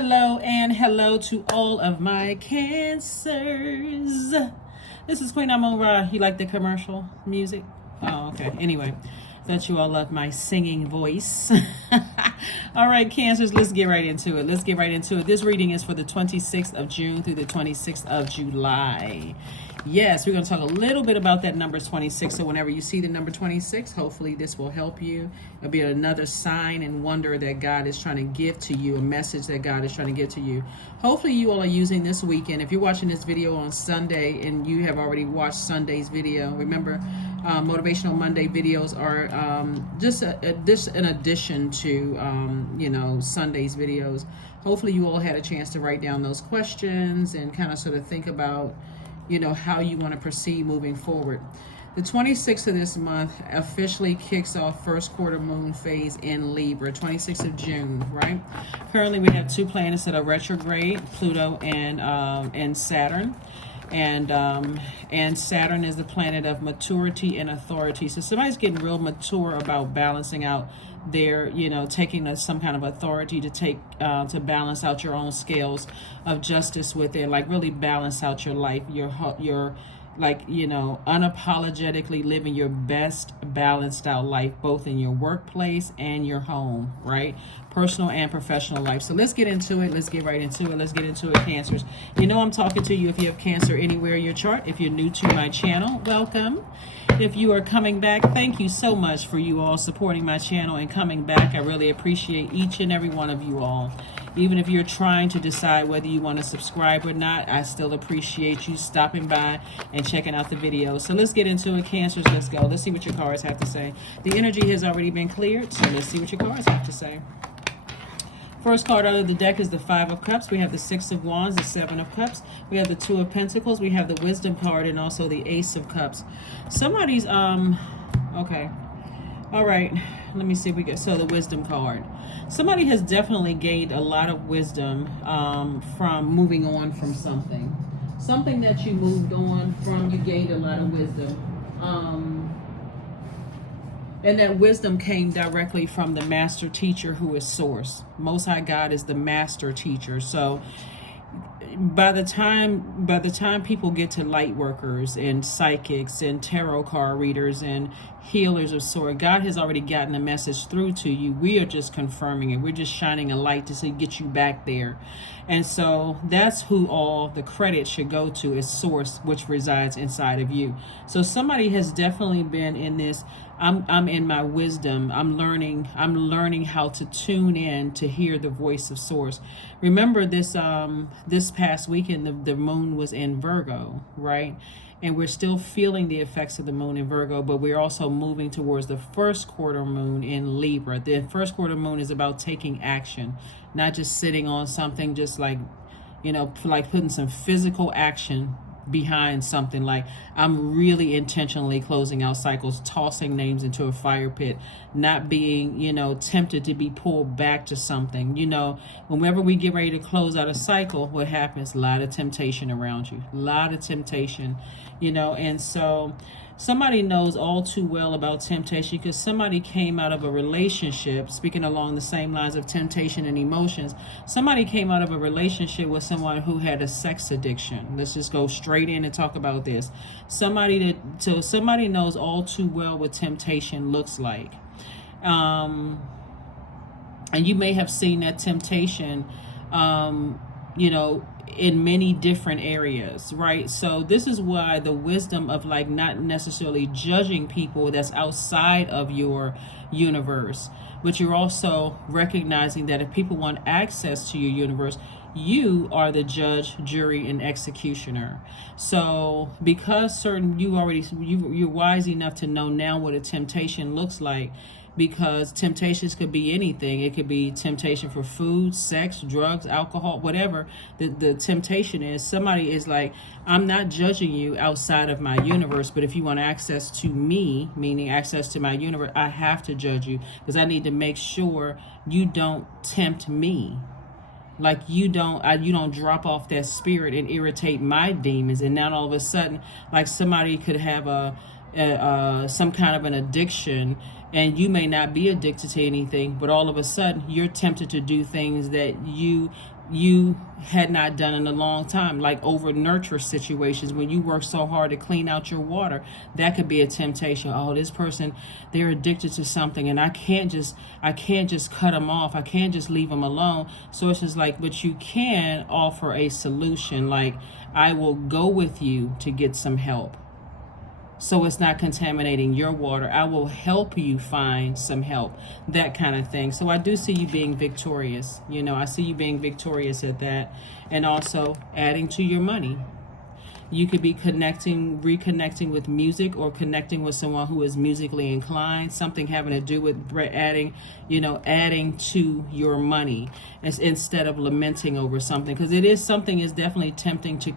and hello to all of my Cancers. This is Queen Amun Ra. You like the commercial music? Oh, okay. Anyway, thought you all love my singing voice. All right, Cancers, let's get right into it. This reading is for the 26th of June through the 26th of July. Yes, we're going to talk a little bit about that number 26. So whenever you see the number 26, hopefully this will help you. It'll be another sign and wonder that God is trying to give to you, a message that God is trying to give to you. Hopefully you all are using this weekend. If you're watching this video on Sunday and you have already watched Sunday's video, remember Motivational Monday videos are just an addition to Sunday's videos. Hopefully you all had a chance to write down those questions and kind of sort of think about how you want to proceed moving forward. The 26th of this month officially kicks off first quarter moon phase in Libra, 26th of June, right? Currently we have two planets that are retrograde, Pluto and Saturn. And Saturn is the planet of maturity and authority. So somebody's getting real mature about balancing out their, taking some kind of authority to take to balance out your own scales of justice with it, like really balance out your life, your unapologetically living your best balanced out life, both in your workplace and your home, right? Personal and professional life. So let's get into it. Let's get right into it. Let's get into it, Cancers. I'm talking to you if you have Cancer anywhere in your chart. If you're new to my channel, welcome. If you are coming back, thank you so much for you all supporting my channel and coming back. I really appreciate each and every one of you all. Even if you're trying to decide whether you want to subscribe or not, I still appreciate you stopping by and checking out the video. So let's get into it, Cancers. Let's go. Let's see what your cards have to say. The energy has already been cleared, so let's see what your cards have to say. First card out of the deck is the Five of Cups. We have the Six of Wands, the Seven of Cups. We have the Two of Pentacles. We have the Wisdom card and also the Ace of Cups. Somebody's, okay. All right, let me see if we get, so the Wisdom card. Somebody has definitely gained a lot of wisdom from moving on from something. Something that you moved on from, you gained a lot of wisdom. And that wisdom came directly from the master teacher, who is Source. Most High God is the master teacher. So by the time people get to light workers and psychics and tarot card readers and healers of sort, God has already gotten the message through to you. We are just confirming it. We're just shining a light to get you back there. And so that's who all the credit should go to, is Source, which resides inside of you. So somebody has definitely been in this, I'm in my wisdom. I'm learning how to tune in to hear the voice of Source. Remember this past weekend, the moon was in Virgo, right? And we're still feeling the effects of the moon in Virgo, but we're also moving towards the first quarter moon in Libra. The first quarter moon is about taking action, not just sitting on something, just like putting some physical action behind something. Like, I'm really intentionally closing out cycles, tossing names into a fire pit, not being tempted to be pulled back to something. Whenever we get ready to close out a cycle, what happens? A lot of temptation around you, a lot of temptation, and so somebody knows all too well about temptation, because somebody came out of a relationship, speaking along the same lines of temptation and emotions, somebody came out of a relationship with someone who had a sex addiction. Let's just go straight in and talk about this. Somebody knows all too well what temptation looks like. And you may have seen that temptation, in many different areas, right? So this is why the wisdom of not necessarily judging people that's outside of your universe, but you're also recognizing that if people want access to your universe, you are the judge, jury, and executioner. So because you're wise enough to know now what a temptation looks like, because temptations could be anything. It could be temptation for food, sex, drugs, alcohol, whatever the temptation is. Somebody is like, I'm not judging you outside of my universe, but if you want access to me, meaning access to my universe, I have to judge you, because I need to make sure you don't tempt me. Like you don't drop off that spirit and irritate my demons. And now all of a sudden, like somebody could have some kind of an addiction, And you may not be addicted to anything, but all of a sudden you're tempted to do things that you had not done in a long time, like over nurture situations. When you work so hard to clean out your water, that could be a temptation. Oh, this person, they're addicted to something, and I can't just cut them off. I can't just leave them alone. So it's just like, but you can offer a solution, like, I will go with you to get some help, so it's not contaminating your water. I will help you find some help, that kind of thing. So I do see you being victorious. I see you being victorious at that. And also adding to your money. You could be reconnecting with music, or connecting with someone who is musically inclined, something having to do with adding to your money, instead of lamenting over something, because it is something is definitely tempting to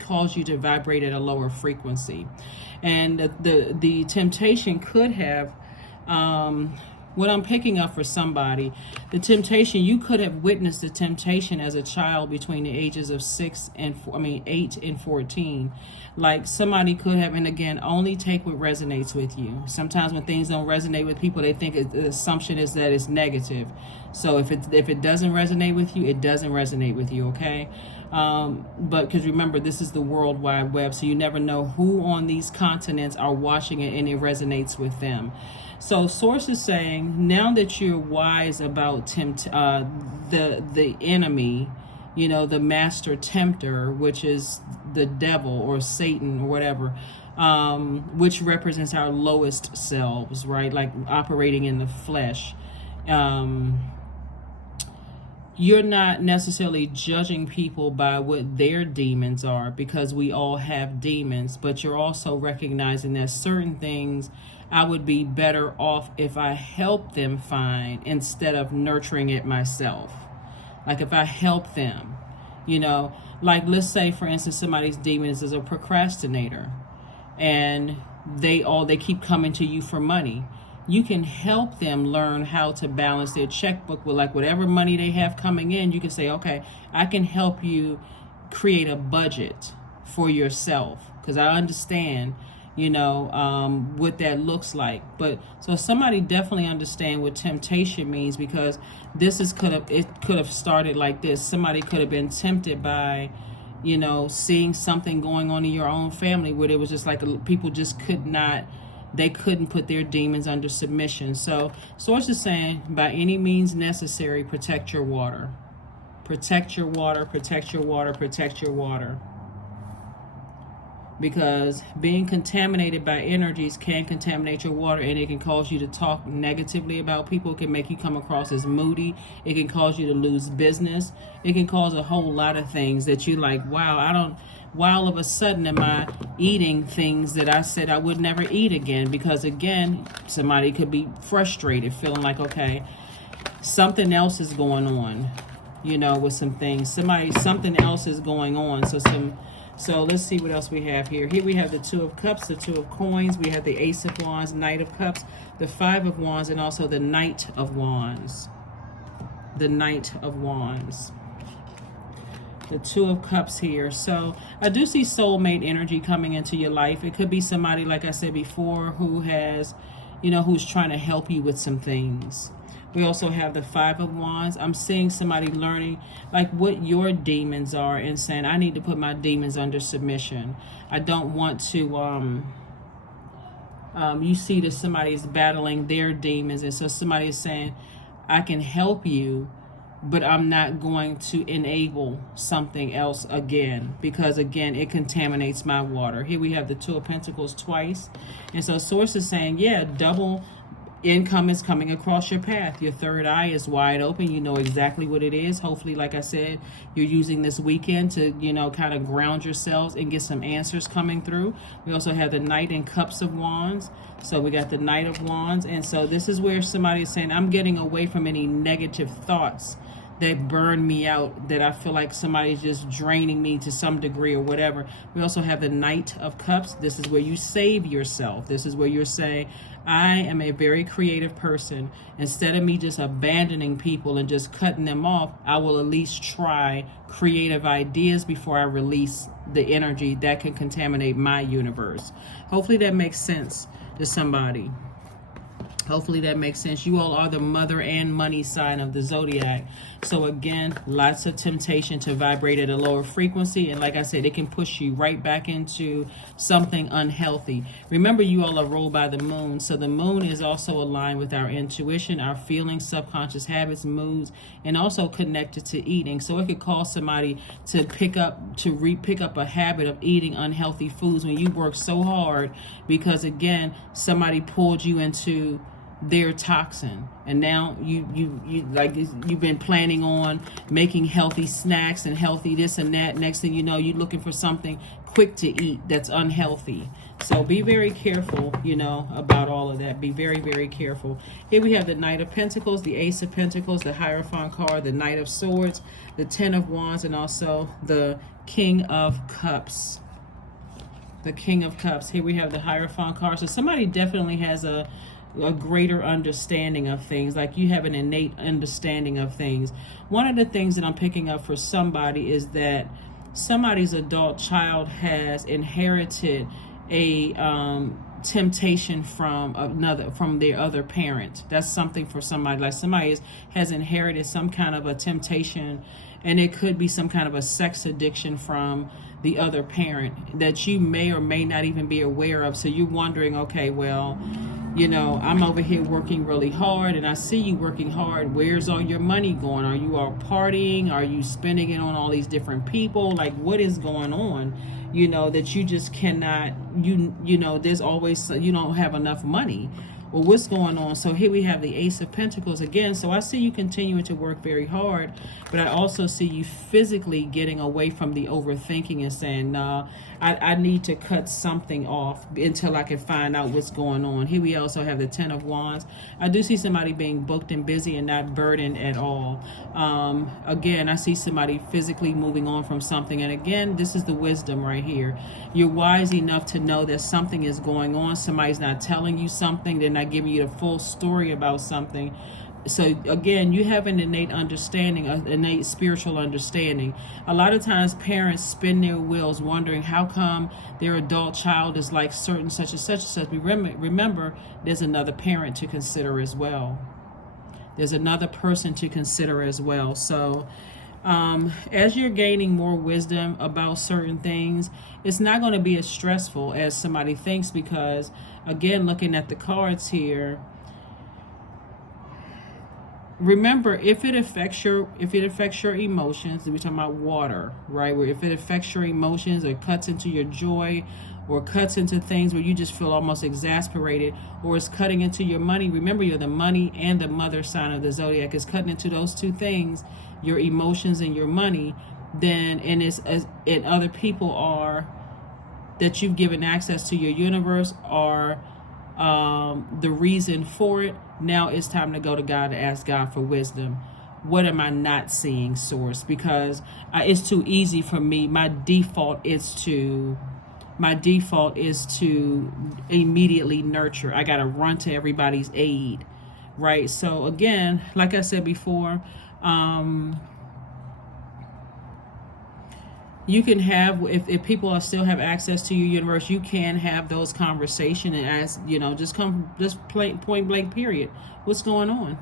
cause you to vibrate at a lower frequency. And the temptation could have, what I'm picking up for somebody, the temptation, you could have witnessed the temptation as a child between the ages of 8 and 14. Like, somebody could have, and again, only take what resonates with you. Sometimes when things don't resonate with people, they think the assumption is that it's negative. So if it doesn't resonate with you, it doesn't resonate with you, okay? But because remember, this is the World Wide Web, so you never know who on these continents are watching it and it resonates with them. So Source is saying, now that you're wise about the enemy, the master tempter, which is the devil or Satan or whatever, which represents our lowest selves, right? Like operating in the flesh. You're not necessarily judging people by what their demons are, because we all have demons, but you're also recognizing that certain things I would be better off if I help them find, instead of nurturing it myself. Like if I help them, like let's say for instance, somebody's demons is a procrastinator, and they keep coming to you for money. You can help them learn how to balance their checkbook with, like, whatever money they have coming in. You can say, okay, I can help you create a budget for yourself, because I understand, what that looks like. But so somebody definitely understand what temptation means, because it could have started like this. Somebody could have been tempted by, seeing something going on in your own family where it was just like people just couldn't put their demons under submission. So Source is saying, by any means necessary, protect your water. Protect your water, protect your water, protect your water. Because being contaminated by energies can contaminate your water, and it can cause you to talk negatively about people. It can make you come across as moody. It can cause you to lose business. It can cause a whole lot of things that you like, wow, why all of a sudden am I eating things that I said I would never eat again? Because again, somebody could be frustrated, feeling like, okay, something else is going on, with some things. Something else is going on. So let's see what else we have here. Here we have the Two of Cups, the Two of Coins. We have the Ace of Wands, Knight of Cups, the Five of Wands, and also the Knight of Wands. The Knight of Wands. The Two of Cups here. So I do see soulmate energy coming into your life. It could be somebody, like I said before, who has, who's trying to help you with some things. We also have the Five of Wands. I'm seeing somebody learning like what your demons are and saying, I need to put my demons under submission. I don't want to, you see that somebody is battling their demons. And so somebody is saying, I can help you, but I'm not going to enable something else again, because again, it contaminates my water. Here we have the Two of Pentacles twice. And so Source is saying, yeah, double income is coming across your path. Your third eye is wide open. You know exactly what it is. Hopefully, like I said, you're using this weekend to, kind of ground yourselves and get some answers coming through. We also have the Knight and Cups of Wands. So we got the Knight of Wands. And so this is where somebody is saying, I'm getting away from any negative thoughts that burn me out, that I feel like somebody's just draining me to some degree or whatever. We also have the Knight of Cups. This is where you save yourself. This is where you're saying, I am a very creative person. Instead of me just abandoning people and just cutting them off, I will at least try creative ideas before I release the energy that can contaminate my universe. Hopefully that makes sense to somebody. Hopefully that makes sense. You all are the mother and money sign of the zodiac. So again, lots of temptation to vibrate at a lower frequency. And like I said, it can push you right back into something unhealthy. Remember, you all are ruled by the moon. So the moon is also aligned with our intuition, our feelings, subconscious habits, moods, and also connected to eating. So it could cause somebody to pick up a habit of eating unhealthy foods when you work so hard, because again, somebody pulled you into their toxin, and now you've been planning on making healthy snacks and healthy this and that. Next thing you know, you're looking for something quick to eat that's unhealthy. So be very careful, about all of that. Be very, very careful. Here we have the Knight of Pentacles, the Ace of Pentacles, the Hierophant card, the Knight of Swords, the Ten of Wands, and also the King of Cups. The King of Cups. Here we have the Hierophant card. So somebody definitely has a greater understanding of things, like you have an innate understanding of things. One of the things that I'm picking up for somebody is that somebody's adult child has inherited a temptation from their other parent. That's something for somebody, like somebody has inherited some kind of a temptation, and it could be some kind of a sex addiction from the other parent that you may or may not even be aware of. So you're wondering, okay, well, I'm over here working really hard, and I see you working hard. Where's all your money going? Are you all partying? Are you spending it on all these different people? Like, what is going on? That you just cannot, there's always, you don't have enough money. Well, what's going on? So here we have the Ace of Pentacles again. So I see you continuing to work very hard, but I also see you physically getting away from the overthinking and saying, nah, I need to cut something off until I can find out what's going on. Here we also have the Ten of Wands. I do see somebody being booked and busy and not burdened at all. Again, I see somebody physically moving on from something. And again, this is the wisdom right here. You're wise enough to know that something is going on. Somebody's not telling you something. They're not giving you the full story about something. So again, you have an innate understanding, an innate spiritual understanding. A lot of times parents spin their wheels wondering how come their adult child is like certain such and such and such. Remember, there's another parent to consider as well. There's another person to consider as well. So as you're gaining more wisdom about certain things, it's not going to be as stressful as somebody thinks, because again, looking at the cards here, remember, if it affects your emotions, we're talking about water, right? Where if it affects your emotions or cuts into your joy or cuts into things where you just feel almost exasperated, or it's cutting into your money. Remember, you're the money and the mother sign of the zodiac. Is cutting into those two things, your emotions and your money. Then and other people are that you've given access to your universe are the reason for it. Now it's time to go to God to ask God for wisdom. What am I not seeing, source? Because it's too easy for me. My default is to immediately nurture. I got to run to everybody's aid, right? So again, like I said before, you can have, if people still have access to your universe, you can have those conversations and ask, just point blank period. What's going on?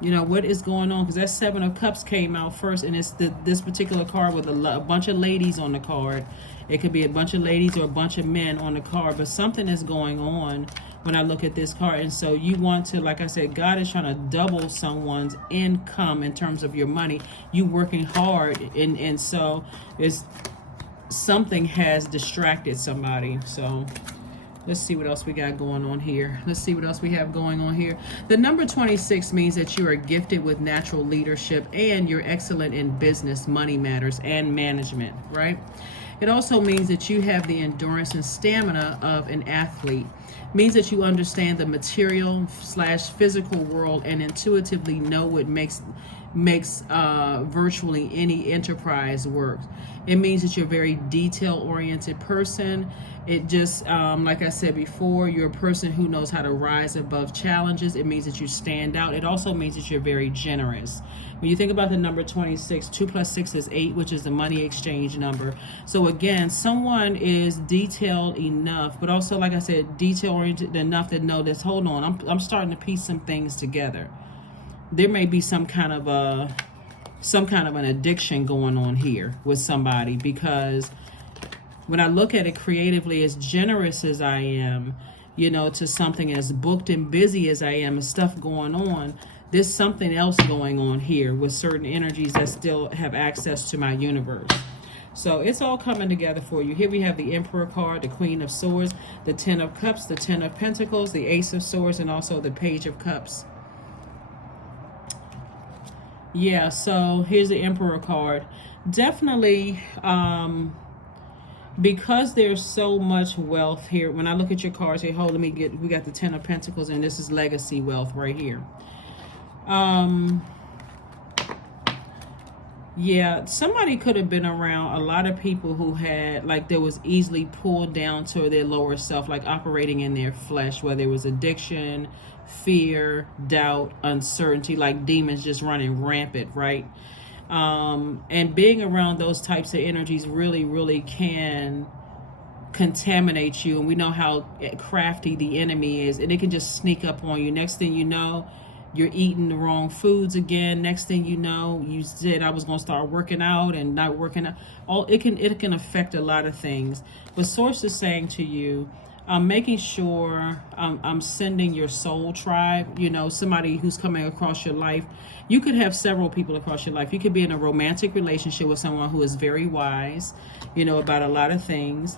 What is going on? Because that Seven of Cups came out first, and it's this particular card with a bunch of ladies on the card. It could be a bunch of ladies or a bunch of men on the card, but something is going on when I look at this card. And so you want to, like I said, God is trying to double someone's income in terms of your money. You working hard, and so it's something has distracted somebody. So let's see what else we got going on here. Let's see what else we have going on here. The number 26 means that you are gifted with natural leadership, and you're excellent in business, money matters, and management, right? It also means that you have the endurance and stamina of an athlete. Means that you understand the material / physical world and intuitively know what makes makes virtually any enterprise work. It means that you're a very detail-oriented person. It just, like I said before, you're a person who knows how to rise above challenges. It means that you stand out. It also means that you're very generous. When you think about the number 26, 2 plus 6 is 8, which is the money exchange number. So again, someone is detailed enough, but also, like I said, detail-oriented enough to know this, hold on, I'm starting to piece some things together. There may be some kind of an addiction going on here with somebody, because when I look at it creatively, as generous as I am, you know, to something as booked and busy as I am and stuff going on, there's something else going on here with certain energies that still have access to my universe. So it's all coming together for you. Here we have the Emperor card, the Queen of Swords, the Ten of Cups, the Ten of Pentacles, the Ace of Swords, and also the Page of Cups. Yeah, so here's the Emperor card. Definitely, because there's so much wealth here. When I look at your cards here, hold, we got the Ten of Pentacles, and this is legacy wealth right here. Yeah, somebody could have been around a lot of people who had, like, there was easily pulled down to their lower self, like operating in their flesh, whether it was addiction, fear, doubt, uncertainty, like demons just running rampant, right? And being around those types of energies really, really can contaminate you. And we know how crafty the enemy is, and it can just sneak up on you. Next thing you know, you're eating the wrong foods again. Next thing you know, you said I was going to start working out and not working out. It can affect a lot of things. But Source is saying to you, I'm making sure I'm sending your soul tribe, you know, somebody who's coming across your life. You could have several people across your life. You could be in a romantic relationship with someone who is very wise, you know, about a lot of things.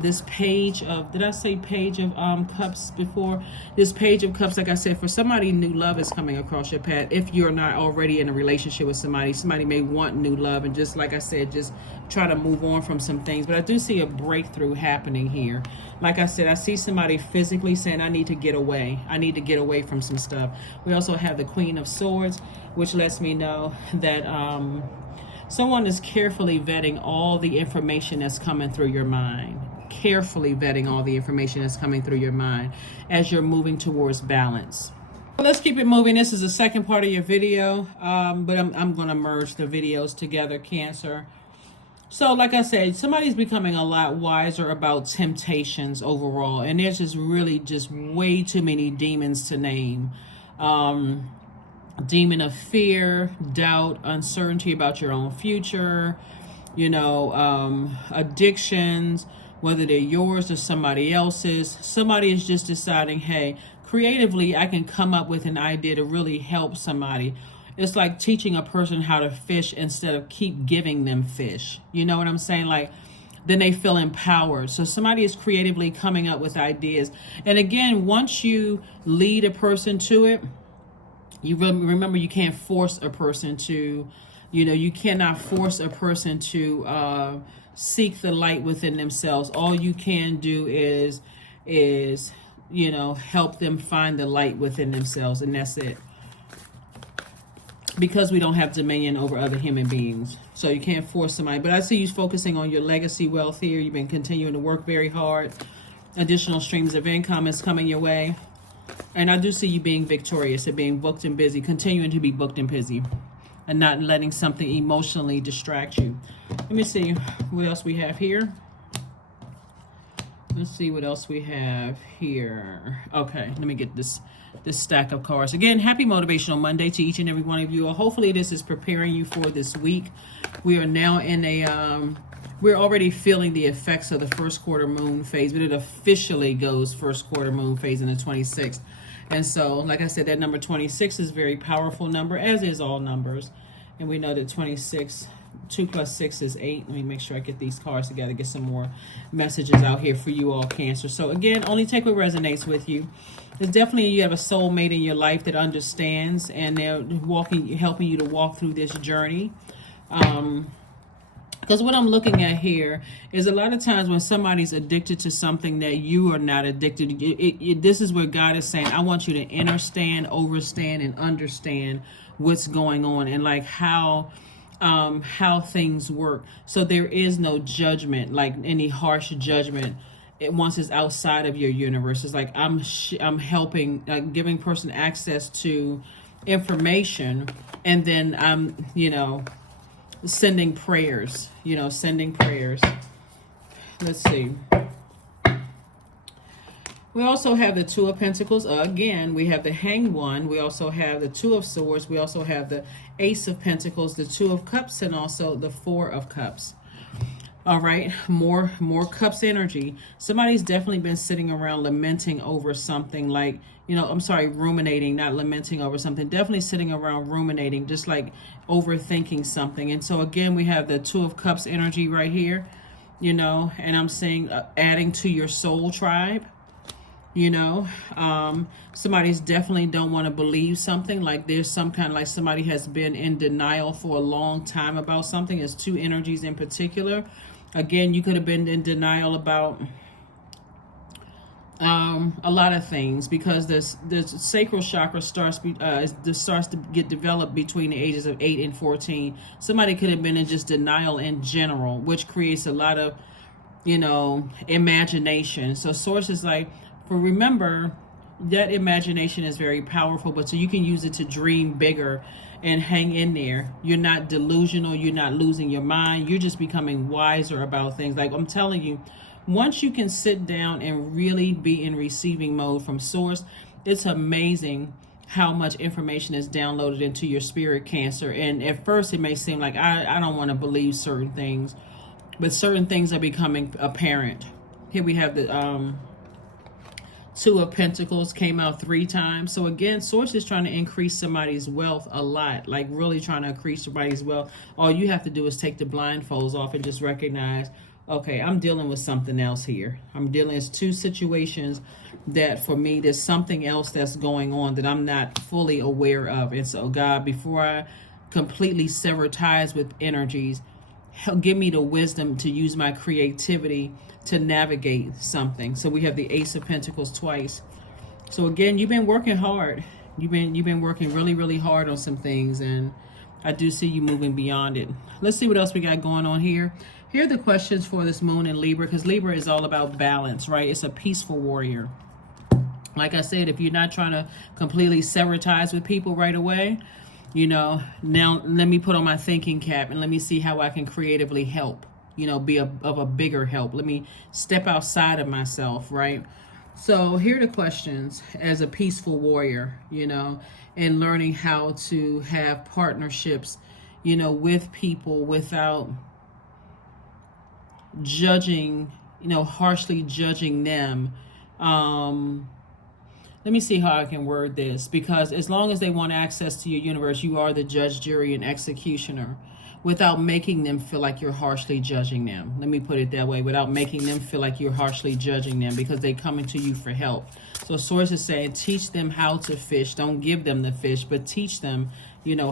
This Page of, did I say Page of Cups before? This Page of Cups, like I said, for somebody, new love is coming across your path. If you're not already in a relationship with somebody may want new love, and just like I said, just try to move on from some things. But I do see a breakthrough happening here. Like I said, I see somebody physically saying, I need to get away. I need to get away from some stuff. We also have the Queen of Swords, which lets me know that someone is carefully vetting all the information that's coming through your mind. Carefully vetting all the information that's coming through your mind as you're moving towards balance. Let's keep it moving. This is the second part of your video, but I'm going to merge the videos together, Cancer. So like I said, somebody's becoming a lot wiser about temptations overall, and there's just really just way too many demons to name. Demon of fear, doubt, uncertainty about your own future, you know, addictions, whether they're yours or somebody else's. Somebody is just deciding, hey, creatively, I can come up with an idea to really help somebody. It's like teaching a person how to fish instead of keep giving them fish. You know what I'm saying? Like, then they feel empowered. So somebody is creatively coming up with ideas. And again, once you lead a person to it, you remember you can't force a person to, you know, you cannot force a person to seek the light within themselves. All you can do is, you know, help them find the light within themselves, and that's it. Because we don't have dominion over other human beings. So you can't force somebody. But I see you focusing on your legacy wealth here. You've been continuing to work very hard. Additional streams of income is coming your way. And I do see you being victorious and being booked and busy, continuing to be booked and busy, and not letting something emotionally distract you. Let me see what else we have here. Let's see what else we have here. Okay, let me get this stack of cards. Again, happy Motivational Monday to each and every one of you. Hopefully this is preparing you for this week. We are now in a, we're already feeling the effects of the first quarter moon phase, but it officially goes first quarter moon phase in the 26th. And so, like I said, that number 26 is a very powerful number, as is all numbers. And we know that 26, 2 plus 6 is 8. Let me make sure I get these cards together, get some more messages out here for you all, Cancer. So again, only take what resonates with you. It's definitely, you have a soulmate in your life that understands, and they're helping you to walk through this journey. Because what I'm looking at here is a lot of times when somebody's addicted to something that you are not addicted to, this is where God is saying, I want you to understand, overstand, and understand what's going on and like how things work. So there is no judgment, like any harsh judgment. Once it's outside of your universe, it's like I'm helping, giving person access to information, and then I'm, sending prayers. Sending prayers. Let's see. We also have the Two of Pentacles. Again, we have the Hanged One. We also have the Two of Swords. We also have the Ace of Pentacles, the Two of Cups, and also the Four of Cups. All right, more cups energy. Somebody's definitely been sitting around lamenting over something, like, ruminating, not lamenting over something. Definitely sitting around ruminating, just like overthinking something. And so again, we have the Two of Cups energy right here, and I'm saying adding to your soul tribe. Somebody's definitely don't want to believe something, like there's some kind of, like somebody has been in denial for a long time about something. There's two energies in particular. Again, you could have been in denial about a lot of things, because this sacral chakra starts to get developed between the ages of 8 and 14. Somebody could have been in just denial in general, which creates a lot of imagination. So source is like, remember that imagination is very powerful, but so you can use it to dream bigger and hang in there. You're not delusional. You're not losing your mind. You're just becoming wiser about things. Like I'm telling you, once you can sit down and really be in receiving mode from source, it's amazing how much information is downloaded into your spirit, Cancer. And at first it may seem like I don't want to believe certain things, but certain things are becoming apparent. Here we have the Two of Pentacles came out 3 times. So again, source is trying to increase somebody's wealth a lot, like really trying to increase somebody's wealth. All you have to do is take the blindfolds off and just recognize, okay, I'm dealing with something else here. It's 2 situations that for me, there's something else that's going on that I'm not fully aware of. And so God, before I completely sever ties with energies, give me the wisdom to use my creativity to navigate something. So we have the Ace of Pentacles twice. So again, you've been working hard. You've been working really, really hard on some things, and I do see you moving beyond it. Let's see what else we got going on here. Here are the questions for this moon in Libra, because Libra is all about balance, right? It's a peaceful warrior. Like I said, if you're not trying to completely sever ties with people right away, now let me put on my thinking cap and let me see how I can creatively help, be of a bigger help. Let me step outside of myself, right? So here are the questions as a peaceful warrior, and learning how to have partnerships, with people without judging, harshly judging them. Let me see how I can word this, because as long as they want access to your universe, you are the judge, jury, and executioner, without making them feel like you're harshly judging them. Let me put it that way, without making them feel like you're harshly judging them, because they coming to you for help. So source is saying, teach them how to fish. Don't give them the fish, but teach them,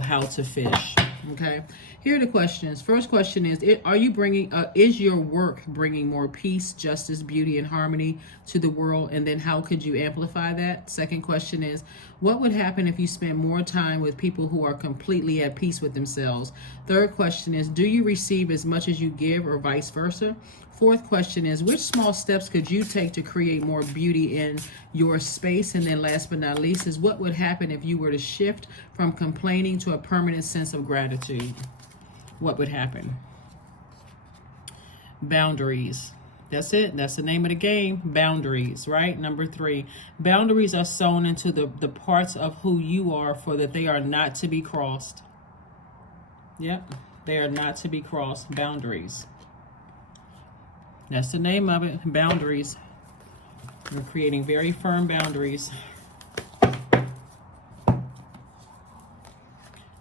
how to fish. Okay. Here are the questions. First question is, is your work bringing more peace, justice, beauty, and harmony to the world? And then how could you amplify that? Second question is, what would happen if you spent more time with people who are completely at peace with themselves? Third question is, do you receive as much as you give, or vice versa? Fourth question is, which small steps could you take to create more beauty in your space? And then last but not least is, what would happen if you were to shift from complaining to a permanent sense of gratitude? What would happen? Boundaries. That's it. That's the name of the game. Boundaries, right? Number 3. Boundaries are sewn into the parts of who you are, for that they are not to be crossed. Yep. They are not to be crossed. Boundaries. That's the name of it. Boundaries. We're creating very firm boundaries.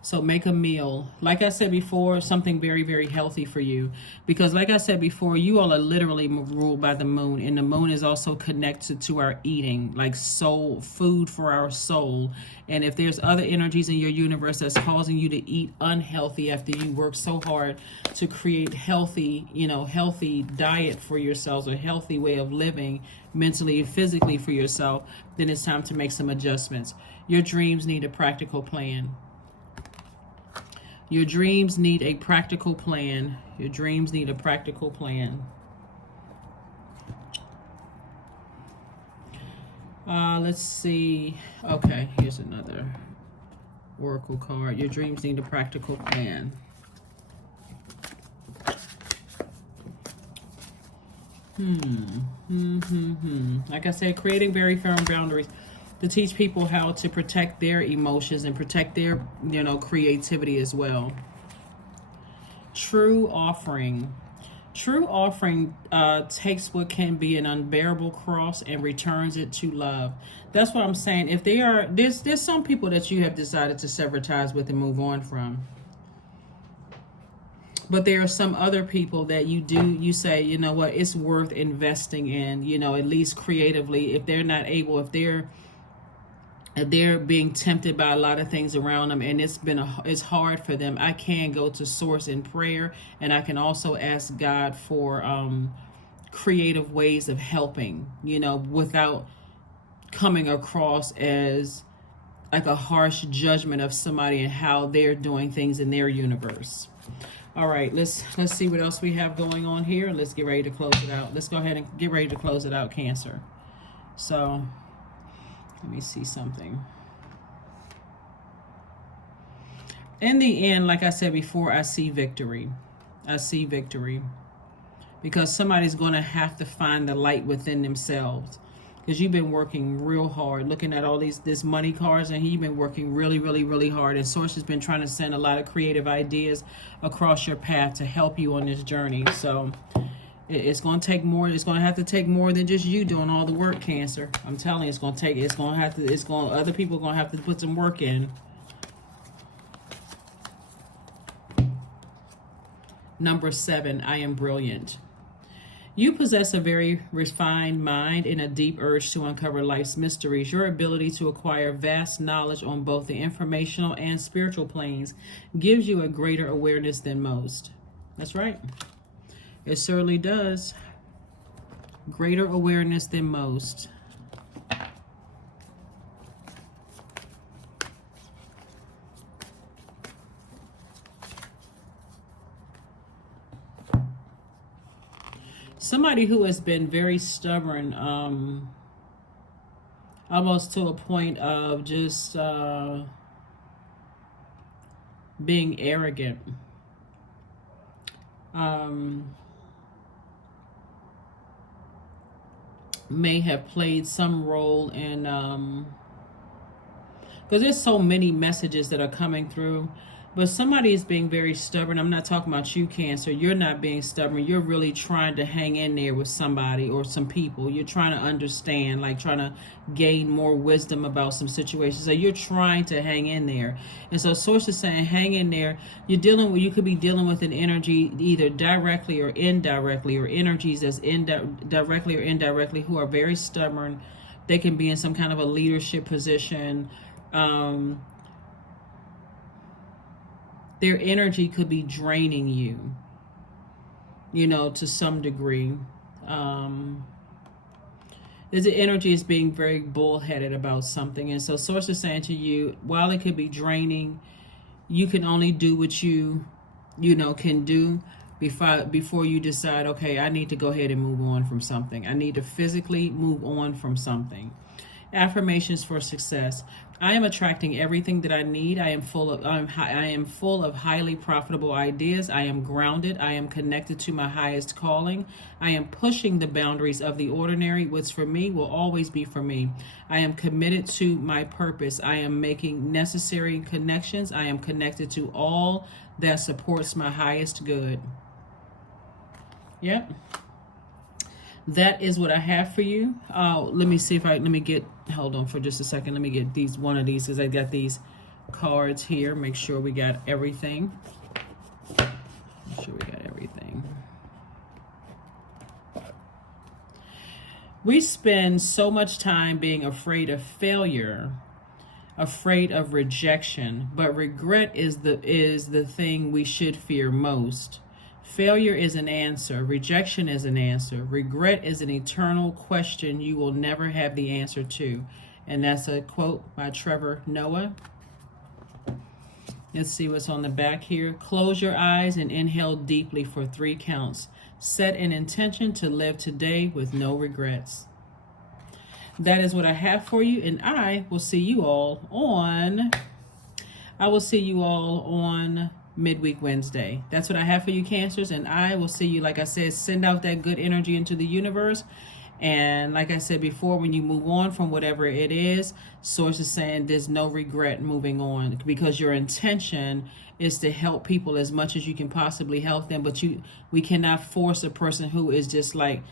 So make a meal. Like I said before, something very, very healthy for you. Because like I said before, you all are literally ruled by the moon. And the moon is also connected to our eating, like soul, food for our soul. And if there's other energies in your universe that's causing you to eat unhealthy after you work so hard to create healthy, healthy diet for yourselves, a healthy way of living mentally and physically for yourself, then it's time to make some adjustments. Your dreams need a practical plan. Your dreams need a practical plan. Your dreams need a practical plan. Let's see. Okay, here's another oracle card. Your dreams need a practical plan. Like I said, creating very firm boundaries to teach people how to protect their emotions and protect their, creativity as well. True offering. True offering takes what can be an unbearable cross and returns it to love. That's what I'm saying. If there's some people that you have decided to sever ties with and move on from. But there are some other people that you say, you know what, it's worth investing in, at least creatively. If they're not able, if they're being tempted by a lot of things around them and it's hard for them, I can go to source in prayer, and I can also ask God for creative ways of helping, without coming across as like a harsh judgment of somebody and how they're doing things in their universe. All right, let's see what else we have going on here. Let's get ready to close it out. Let's go ahead and get ready to close it out, Cancer. So let me see something. In the end, like I said before, I see victory. I see victory. Because somebody's going to have to find the light within themselves. Because you've been working real hard, looking at all this money cards, and you've been working really, really, really hard. And Source has been trying to send a lot of creative ideas across your path to help you on this journey. So it's going to take more. It's going to have to take more than just you doing all the work, Cancer. I'm telling you, other people are going to have to put some work in. Number 7, I am brilliant. You possess a very refined mind and a deep urge to uncover life's mysteries. Your ability to acquire vast knowledge on both the informational and spiritual planes gives you a greater awareness than most. That's right. It certainly does. Greater awareness than most. Somebody who has been very stubborn, almost to a point of just being arrogant. May have played some role in, because there's so many messages that are coming through. But somebody is being very stubborn. I'm not talking about you, Cancer. You're not being stubborn. You're really trying to hang in there with somebody or some people. You're trying to understand, like trying to gain more wisdom about some situations. So you're trying to hang in there. And so Source is saying, hang in there. You could be dealing with an energy either directly or indirectly, or energies that's directly or indirectly who are very stubborn. They can be in some kind of a leadership position. Their energy could be draining you, to some degree. There's an energy is being very bullheaded about something. And so Source is saying to you, while it could be draining, you can only do what you can do before you decide, okay, I need to go ahead and move on from something. I need to physically move on from something. Affirmations for success. I am attracting everything that I need. I am full of highly profitable ideas. I am grounded. I am connected to my highest calling. I am pushing the boundaries of the ordinary. What's for me will always be for me. I am committed to my purpose. I am making necessary connections. I am connected to all that supports my highest good. Yep. That is what I have for you. Let me see if hold on for just a second. Let me get one of these, because I got these cards here. Make sure we got everything. We spend so much time being afraid of failure, afraid of rejection, but regret is the thing we should fear most. Failure is an answer. Rejection is an answer. Regret is an eternal question you will never have the answer to. And that's a quote by Trevor Noah. Let's see what's on the back here. Close your eyes and inhale deeply for 3 counts. Set an intention to live today with no regrets. That is what I have for you, and I will see you all on midweek Wednesday. That's what I have for you, Cancers, and I will see you. Like I said, send out that good energy into the universe. And like I said before, when you move on from whatever it is, Source is saying there's no regret moving on, because your intention is to help people as much as you can possibly help them. But we cannot force a person who is just like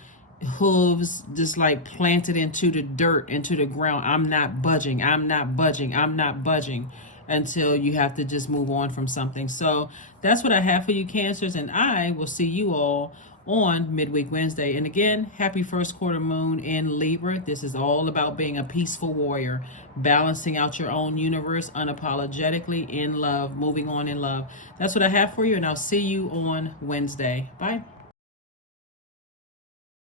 hooves, just like planted into the dirt, into the ground. I'm not budging, I'm not budging, I'm not budging, until you have to just move on from something. So that's what I have for you, Cancers, and I will see you all on midweek Wednesday. And again, happy first quarter moon in Libra. This is all about being a peaceful warrior, balancing out your own universe unapologetically in love, moving on in love. That's what I have for you, and I'll see you on Wednesday. Bye.